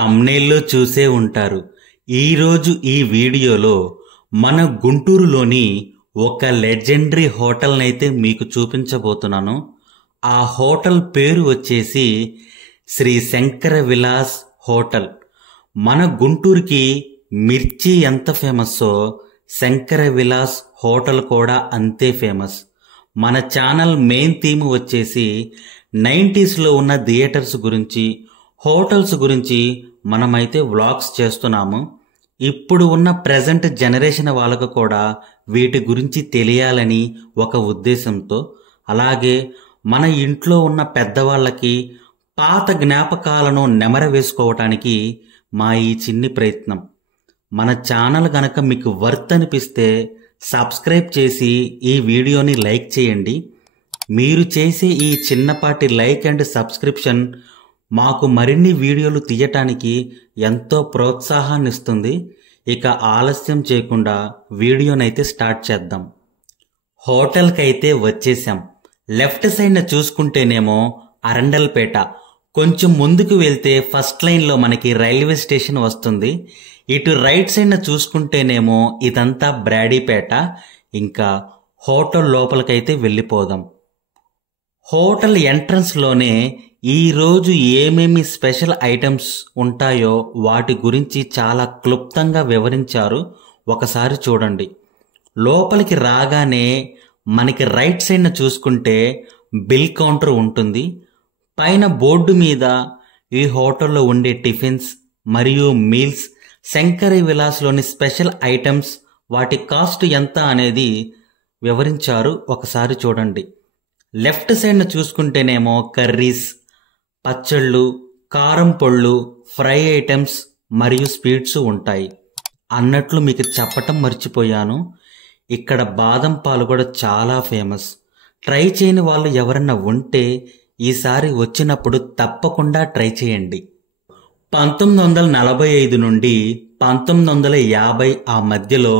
థంబ్నెయిల్లో చూసే ఉంటారు. ఈరోజు ఈ వీడియోలో మన గుంటూరులోని ఒక లెజెండరీ హోటల్నైతే మీకు చూపించబోతున్నాను. ఆ హోటల్ పేరు వచ్చేసి శ్రీ శంకర విలాస్ హోటల్. మన గుంటూరుకి మిర్చి ఎంత ఫేమస్సో శంకర విలాస్ హోటల్ కూడా అంతే ఫేమస్. మన ఛానల్ మెయిన్ థీమ్ వచ్చేసి 90sలో ఉన్న థియేటర్స్ గురించి, హోటల్స్ గురించి మనమైతే వ్లాగ్స్ చేస్తున్నాము. ఇప్పుడు ఉన్న ప్రెజెంట్ జనరేషన్ వాళ్ళకు కూడా వీటి గురించి తెలియాలని ఒక ఉద్దేశంతో, అలాగే మన ఇంట్లో ఉన్న పెద్దవాళ్ళకి పాత జ్ఞాపకాలను నెమర వేసుకోవటానికి మా ఈ చిన్ని ప్రయత్నం. మన ఛానల్ గనక మీకు వర్త్ అనిపిస్తే సబ్స్క్రైబ్ చేసి ఈ వీడియోని లైక్ చేయండి. మీరు చేసే ఈ చిన్నపాటి లైక్ అండ్ సబ్స్క్రిప్షన్ మాకు మరిన్ని వీడియోలు తీయటానికి ఎంతో ప్రోత్సాహాన్ని ఇస్తుంది. ఇక ఆలస్యం చేయకుండా వీడియోనైతే స్టార్ట్ చేద్దాం. హోటల్కి అయితే వచ్చేసాం. లెఫ్ట్ సైడ్న చూసుకుంటేనేమో అరండల్పేట, కొంచెం ముందుకు వెళ్తే ఫస్ట్ లైన్లో మనకి రైల్వే స్టేషన్ వస్తుంది. ఇటు రైట్ సైడ్న చూసుకుంటేనేమో ఇదంతా బ్రాడీపేట. ఇంకా హోటల్ లోపలికైతే వెళ్ళిపోదాం. హోటల్ ఎంట్రన్స్లోనే ఈరోజు ఏమేమి స్పెషల్ ఐటమ్స్ ఉంటాయో వాటి గురించి చాలా క్లుప్తంగా వివరించారు. ఒకసారి చూడండి. లోపలికి రాగానే మనకి రైట్ సైడ్న చూసుకుంటే బిల్ కౌంటర్ ఉంటుంది. పైన బోర్డు మీద ఈ హోటల్లో ఉండే టిఫిన్స్ మరియు మీల్స్, శంకర విలాస్లోని స్పెషల్ ఐటమ్స్, వాటి కాస్ట్ ఎంత అనేది వివరించారు. ఒకసారి చూడండి. లెఫ్ట్ సైడ్న చూసుకుంటేనేమో కర్రీస్, పచ్చళ్ళు, కారం పొళ్ళు, ఫ్రై ఐటమ్స్ మరియు స్వీట్స్ ఉంటాయి. అన్నట్లు మీకు చెప్పటం మర్చిపోయాను, ఇక్కడ బాదం పాలు కూడా చాలా ఫేమస్. ట్రై చేయని వాళ్ళు ఎవరన్నా ఉంటే ఈసారి వచ్చినప్పుడు తప్పకుండా ట్రై చేయండి. 1945 నుండి 1950 ఆ మధ్యలో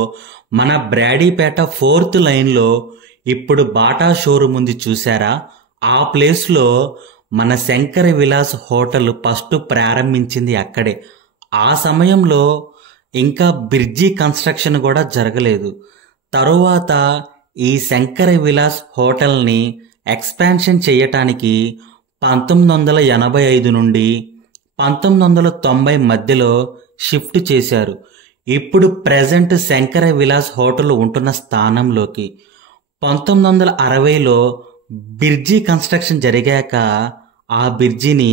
మన బ్రాడీపేట 4th లైన్లో ఇప్పుడు బాటా షోరూమ్ ఉంది చూసారా, ఆ ప్లేస్లో మన శంకర విలాస్ హోటల్ ఫస్ట్ ప్రారంభించింది అక్కడే. ఆ సమయంలో ఇంకా బ్రిడ్జి కన్స్ట్రక్షన్ కూడా జరగలేదు. తరువాత ఈ శంకర విలాస్ హోటల్ని ఎక్స్పాన్షన్ చేయటానికి 1985 నుండి 1990 మధ్యలో షిఫ్ట్ చేశారు. ఇప్పుడు ప్రెజెంట్ శంకర విలాస్ హోటల్ ఉంటున్న స్థానంలోకి 1960లో బ్రిడ్జి కన్స్ట్రక్షన్ జరిగాక ఆ బ్రిడ్జిని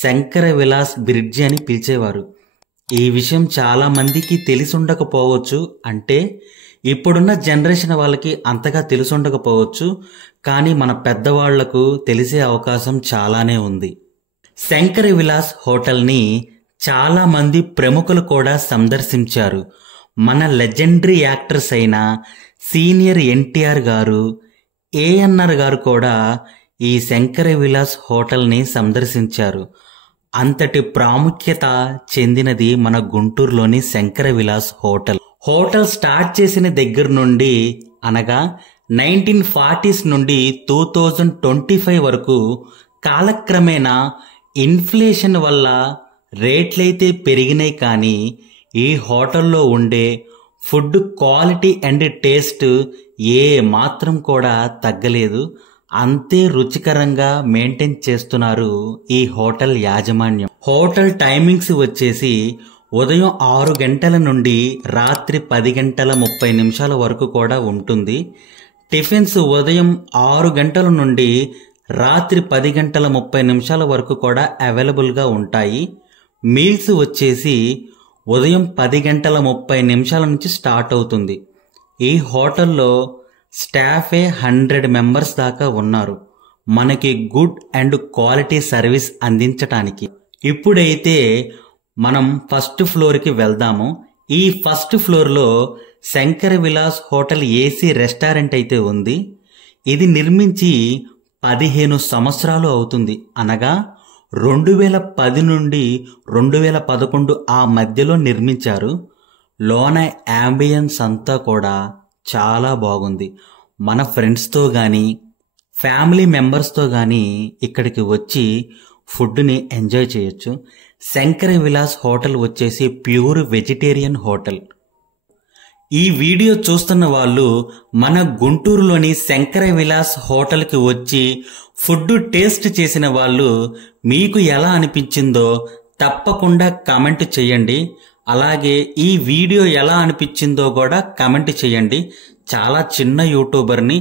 శంకర విలాస్ బ్రిడ్జి అని పిలిచేవారు. ఈ విషయం చాలా మందికి తెలిసి ఉండకపోవచ్చు, అంటే ఇప్పుడున్న జనరేషన్ వాళ్ళకి అంతగా తెలిసి ఉండకపోవచ్చు, కానీ మన పెద్దవాళ్లకు తెలిసే అవకాశం చాలానే ఉంది. శంకర విలాస్ హోటల్ని చాలా మంది ప్రముఖులు కూడా సందర్శించారు. మన లెజెండరీ యాక్టర్స్ అయిన సీనియర్ ఎన్టీఆర్ గారు, ఏఎన్ఆర్ గారు కూడా ఈ శంకర విలాస్ హోటల్ని సందర్శించారు. అంతటి ప్రాముఖ్యత చెందినది మన గుంటూరులోని Shankara Vilas hotel. Hotel start చేసిన దగ్గర నుండి, అనగా 1940s నుండి 2025 వరకు కాలక్రమేణా ఇన్ఫ్లేషన్ వల్ల రేట్లయితే పెరిగినాయి, కానీ ఈ హోటల్లో ఉండే ఫుడ్ క్వాలిటీ అండ్ టేస్ట్ ఏ మాత్రం కూడా తగ్గలేదు. అంతే రుచికరంగా మెయింటైన్ చేస్తున్నారు ఈ హోటల్ యాజమాన్యం. హోటల్ టైమింగ్స్ వచ్చేసి ఉదయం 6 గంటల నుండి రాత్రి 10:30 వరకు కూడా ఉంటుంది. టిఫిన్స్ ఉదయం 6 గంటల నుండి రాత్రి 10:30 వరకు కూడా అవైలబుల్గా ఉంటాయి. మీల్స్ వచ్చేసి ఉదయం 10:30 నుంచి స్టార్ట్ అవుతుంది. ఈ హోటల్లో స్టాఫే 100 మెంబర్స్ దాకా ఉన్నారు, మనకి గుడ్ అండ్ క్వాలిటీ సర్వీస్ అందించటానికి. ఇప్పుడైతే మనం ఫస్ట్ ఫ్లోర్కి వెళ్దాము. ఈ ఫస్ట్ ఫ్లోర్లో Shankara Vilas hotel AC restaurant అయితే ఉంది. ఇది నిర్మించి 15 సంవత్సరాలు అవుతుంది, అనగా 2010 నుండి 2011 ఆ మధ్యలో నిర్మించారు. లోన యాంబియన్స్ అంతా కూడా చాలా బాగుంది. మన ఫ్రెండ్స్తో కానీ ఫ్యామిలీ మెంబర్స్తో కానీ ఇక్కడికి వచ్చి ఫుడ్ని ఎంజాయ్ చేయొచ్చు. శంకర విలాస్ హోటల్ వచ్చేసి ప్యూర్ వెజిటేరియన్ హోటల్. ఈ వీడియో చూస్తున్న వాళ్ళు మన గుంటూరులోని శంకర విలాస్ హోటల్కి వచ్చి ఫుడ్ టేస్ట్ చేసిన వాళ్ళు మీకు ఎలా అనిపించిందో తప్పకుండా కామెంట్ చేయండి. అలాగే ఈ వీడియో ఎలా అనిపించిందో కూడా కామెంట్ చేయండి. చాలా చిన్న యూట్యూబర్ని,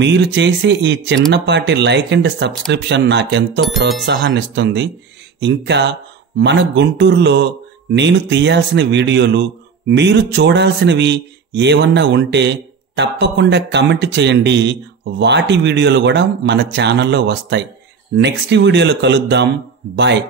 మీరు చేసే ఈ చిన్నపాటి లైక్ అండ్ సబ్స్క్రిప్షన్ నాకెంతో ప్రోత్సాహాన్ని ఇస్తుంది. ఇంకా మన గుంటూరులో నేను తీయాల్సిన వీడియోలు, మీరు చూడాల్సినవి ఏమన్నా ఉంటే తప్పకుండా కామెంట్ చేయండి. వాటి వీడియోలు కూడా మన ఛానల్లో వస్తాయి. నెక్స్ట్ వీడియోలో కలుద్దాం. బాయ్.